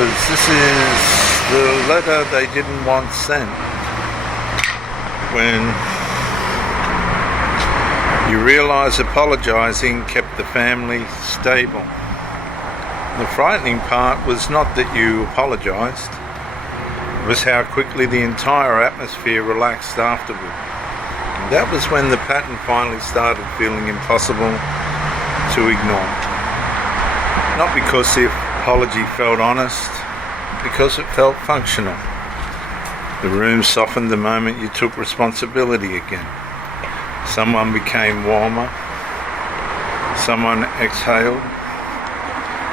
viewers, this is the letter they didn't want sent. When you realise apologising kept the family stable. The frightening part was not that you apologised, it was how quickly the entire atmosphere relaxed afterward. And that was when the pattern finally started feeling impossible to ignore. Not because the apology felt honest, because it felt functional. The room softened the moment you took responsibility again. Someone became warmer. Someone exhaled.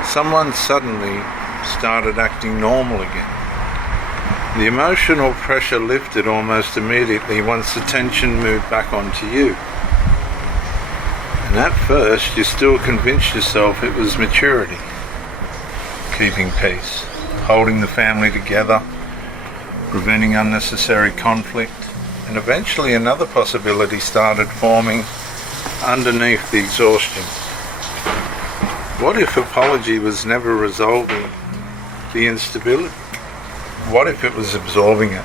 Someone suddenly started acting normal again. The emotional pressure lifted almost immediately once the tension moved back onto you. And at first you still convinced yourself it was maturity. Keeping peace, holding the family together, preventing unnecessary conflict, and eventually another possibility started forming underneath the exhaustion. What if apology was never resolving the instability? What if it was absorbing it?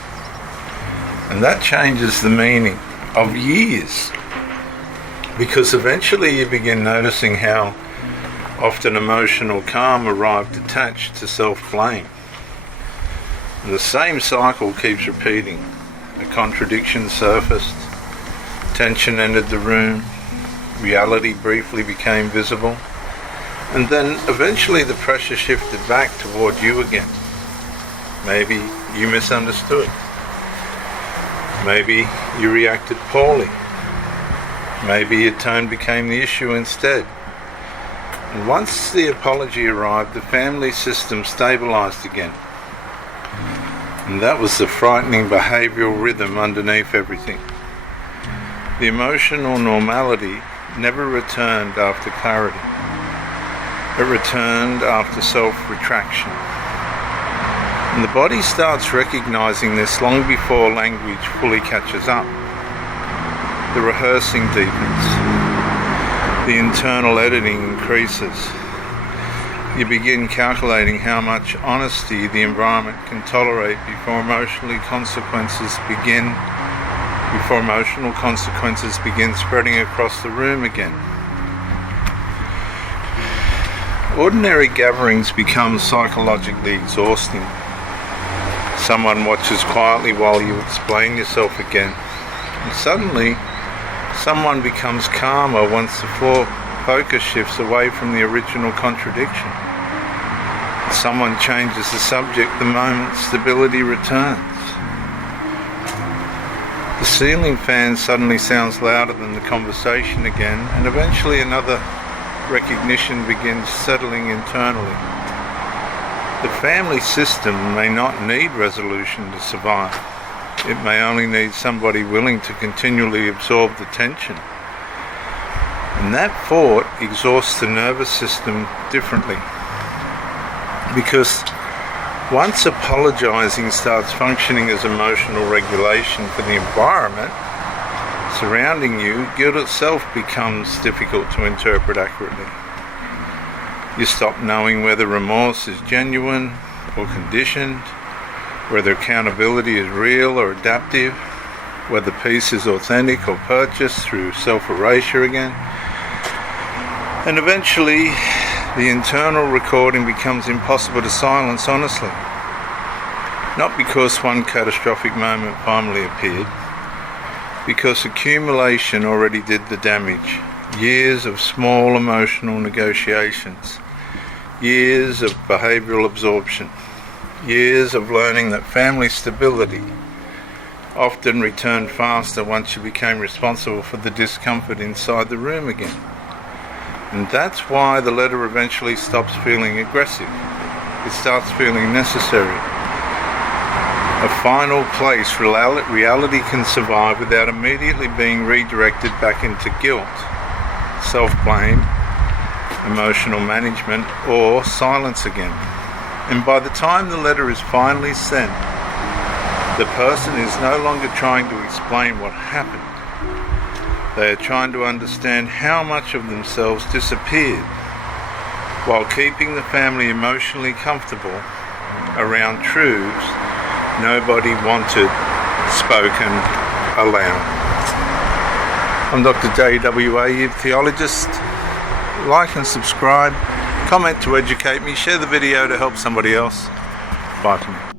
And that changes the meaning of years, because eventually you begin noticing how often emotional calm arrived attached to self-blame. And the same cycle keeps repeating. A contradiction surfaced, tension entered the room, reality briefly became visible, and then eventually the pressure shifted back toward you again. Maybe you misunderstood. Maybe you reacted poorly. Maybe your tone became the issue instead. And once the apology arrived, the family system stabilized again. And that was the frightening behavioral rhythm underneath everything. The emotional normality never returned after clarity. It returned after self-retraction. And the body starts recognizing this long before language fully catches up. The rehearsing deepens. The internal editing increases. You begin calculating how much honesty the environment can tolerate before emotional consequences begin spreading across the room again. Ordinary gatherings become psychologically exhausting. Someone watches quietly while you explain yourself again. And suddenly, someone becomes calmer once the focus shifts away from the original contradiction. Someone changes the subject the moment stability returns. The ceiling fan suddenly sounds louder than the conversation again, and eventually another recognition begins settling internally. The family system may not need resolution to survive. It may only need somebody willing to continually absorb the tension. And that thought exhausts the nervous system differently. Because once apologizing starts functioning as emotional regulation for the environment surrounding you, guilt itself becomes difficult to interpret accurately. You stop knowing whether remorse is genuine or conditioned, whether accountability is real or adaptive, whether peace is authentic or purchased through self-erasure again. And eventually, the internal recording becomes impossible to silence honestly. Not because one catastrophic moment finally appeared, because accumulation already did the damage. Years of small emotional negotiations, years of behavioural absorption, years of learning that family stability often returned faster once you became responsible for the discomfort inside the room again. And that's why the letter eventually stops feeling aggressive. It starts feeling necessary. A final place reality can survive without immediately being redirected back into guilt, self-blame, emotional management, or silence again. And by the time the letter is finally sent, the person is no longer trying to explain what happened. They are trying to understand how much of themselves disappeared while keeping the family emotionally comfortable around truths nobody wanted spoken aloud. I'm Dr. JWA, youth theologist. Like and subscribe, comment to educate me, share the video to help somebody else. Bye for now.